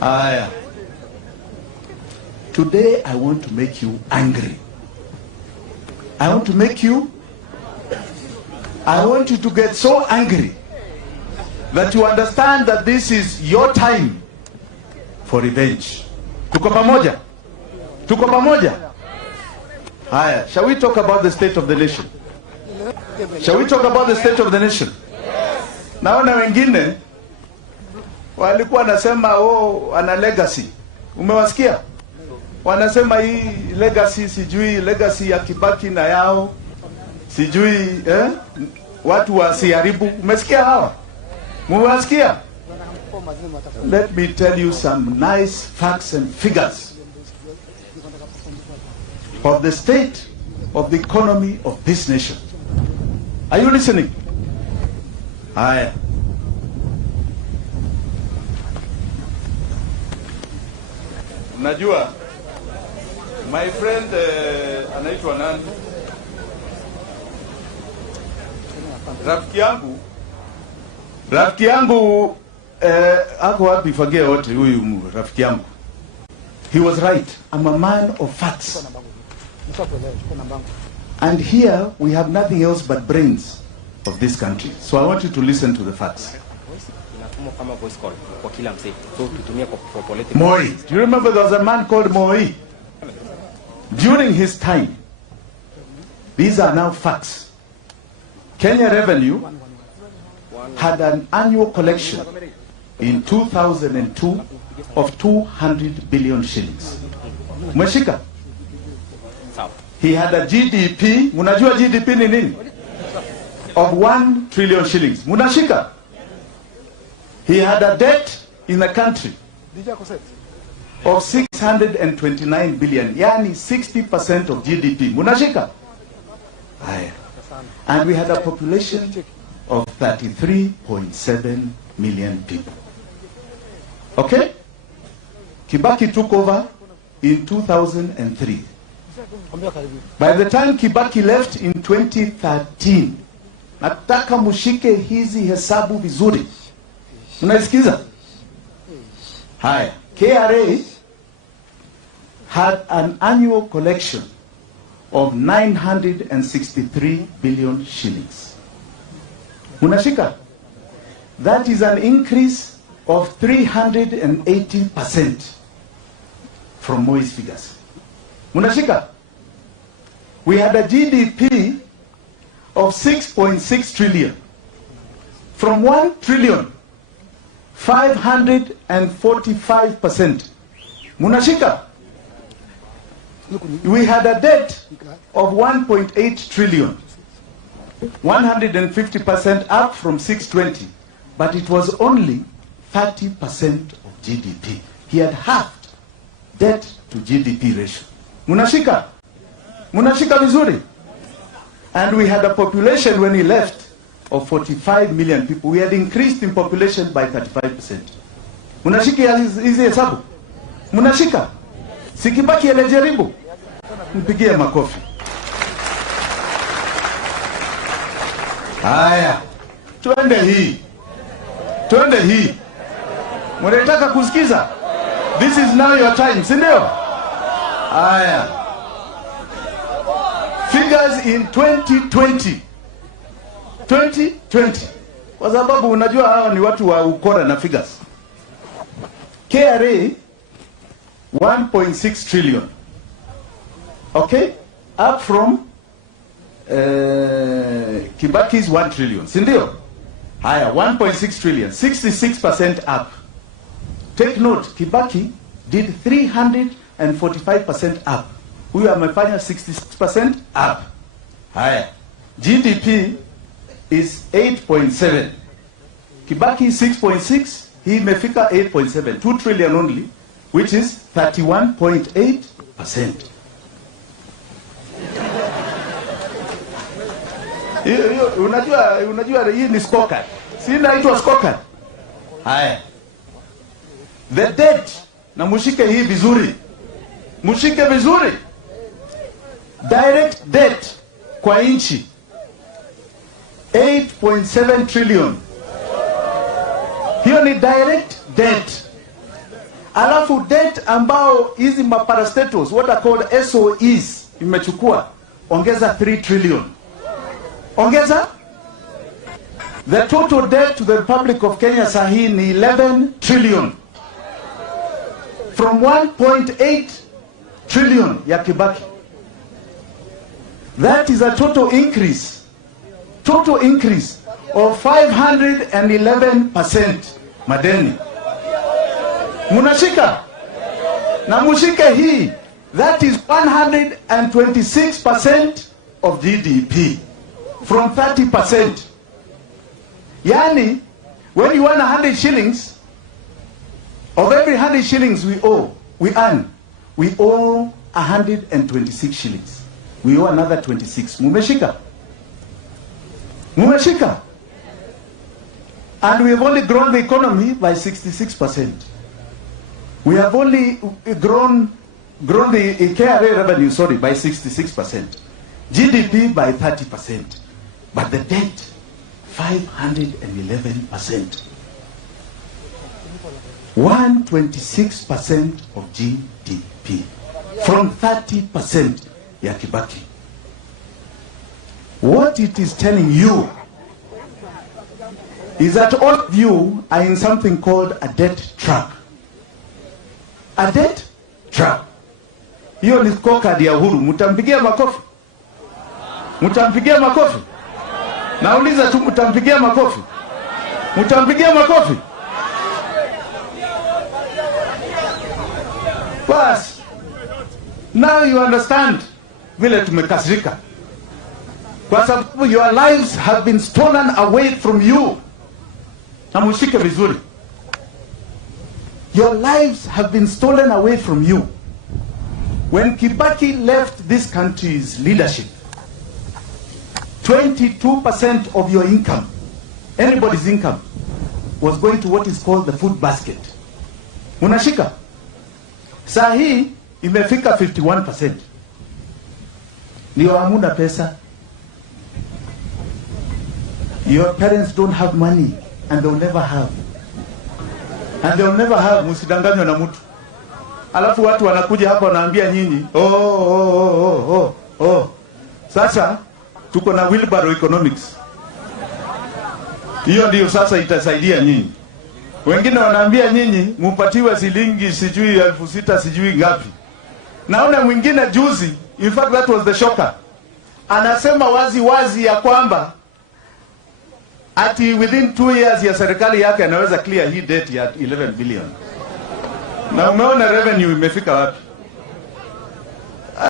Aya. Today I want to make you angry. I want you to get so angry that you understand that this is your time for revenge. Tuko pamoja? Tuko pamoja? Haya, shall we talk about the state of the nation? Shall we talk about the state of the nation? Naona wengine walikuwa nasema ana legacy. Umewasikia? Wanasema hii legacy, sijui legacy ya Kibaki na yao, sijui watu wasiharibu. Umesikia hawa? Umewasikia? Let me tell you some nice facts and figures of the state of the economy of this nation. Are you listening? Haya. Najua my friend anaitwa nani? Rafiki yangu ako wapi? Fagia wote huyu rafiki yangu. He was right. I'm a man of facts. And here we have nothing else but brains of this country. So I want you to listen to the facts. Moi. Do you remember there was a man called Moi? During his time, these are now facts. Kenya Revenue had an annual collection in 2002 of 200 billion shillings. Mweshika. He had a GDP, munajua GDP ni nini? Of 1 trillion shillings. Munashika. He had a debt in the country of 629 billion, yani 60% of GDP. Munashika. And we had a population of 33.7 million people. Okay? Kibaki took over in 2003. By the time Kibaki left in 2013, nataka mushike hizi hesabu vizuri. Unasikiza? Haya. KRA had an annual collection of 963 billion shillings. Unashika? That is an increase of 380% from Moi's figures. Unashika? We had a GDP of 6.6 trillion. From 1 trillion, 545%. Munashika? We had a debt of 1.8 trillion. 150% up from 620. But it was only 30% of GDP. He had halved debt to GDP ratio. Munashika? Munashika vizuri? And we had a population when he left of 45 million people. We had increased in population by 35%. Munashika hizi hesabu? Munashika? Sikibaki alijaribu? Mpigie makofi. Haya. Twende hii. Mnataka kusikiza? This is now your time, si ndio? Haya. Figures in 2020. 2020. Kwa sababu unajua hawa ni watu wa ukora na figures. KRA 1.6 trillion. Okay? Up from Kibaki's 1 trillion. Si ndio? Haya, 1.6 trillion. 66% up. Take note, Kibaki did 345% up. Huyu amefanya 66% up. Haya. GDP is 8.7. Kibaki 6.6, he imefika 8.7. 2 trillion only, which is 31.8%. Unajua hii ni scorecard. Si inaitwa scorecard. Haya. The debt, na mushike hii vizuri. Mushike vizuri. Direct debt kwa nchi 8.7 trillion. Hiyo ni direct debt. Alafu debt ambao hizi maparastatals, what are called SOEs, imechukua, ongeza 3 trillion. Ongeza? The total debt to the Republic of Kenya sahi ni 11 trillion. From 1.8 trillion ya Kibaki. That is a total increase of 511% madeni. Munashika? Na mushike hii, that is 126% of GDP from 30%. Yani, when you earn 100 shillings, of every 100 shillings we earn 126 shillings. We owe another 26. Mumeshika? Mumeshika? And we have only grown the economy by 66%. We have only grown the KRA revenue, by 66%. GDP by 30%. But the debt, 511%. 126% of GDP. From 30% ya Kibaki. What it is telling you is that all of you are in something called a debt trap. A debt trap. Hiyo ni scorecard ya Uhuru. Mtampigia makofi? Mtampigia makofi? Nauliza tu, mtampigia makofi? Mtampigia makofi? Bas. Now you understand vile tumekasirika. Kwa sababu your lives have been stolen away from you. Na mushike vizuri. Your lives have been stolen away from you. When Kibaki left this country's leadership, 22% of your income, anybody's income, was going to what is called the food basket. Munashika? Saa hii imefika 51%. Ndio hamuna pesa. Your parents don't have money and they'll never have. And they'll never have. Musidanganywe na mtu. Alafu watu wanakuja hapa wanaambia nyinyi, sasa tuko na wheelbarrow economics. Hiyo ndio sasa itasaidia nyinyi. Wengine wanaambia nyinyi mpatiwe shilingi sijui 6,000 sijui ngapi. Naona mwingine juzi, in fact that was the shocker. Anasema wazi ya kwamba ati within 2 years ya serikali yake anaweza clear hii debt ya 11 billion. Na umeona revenue imefika wapi?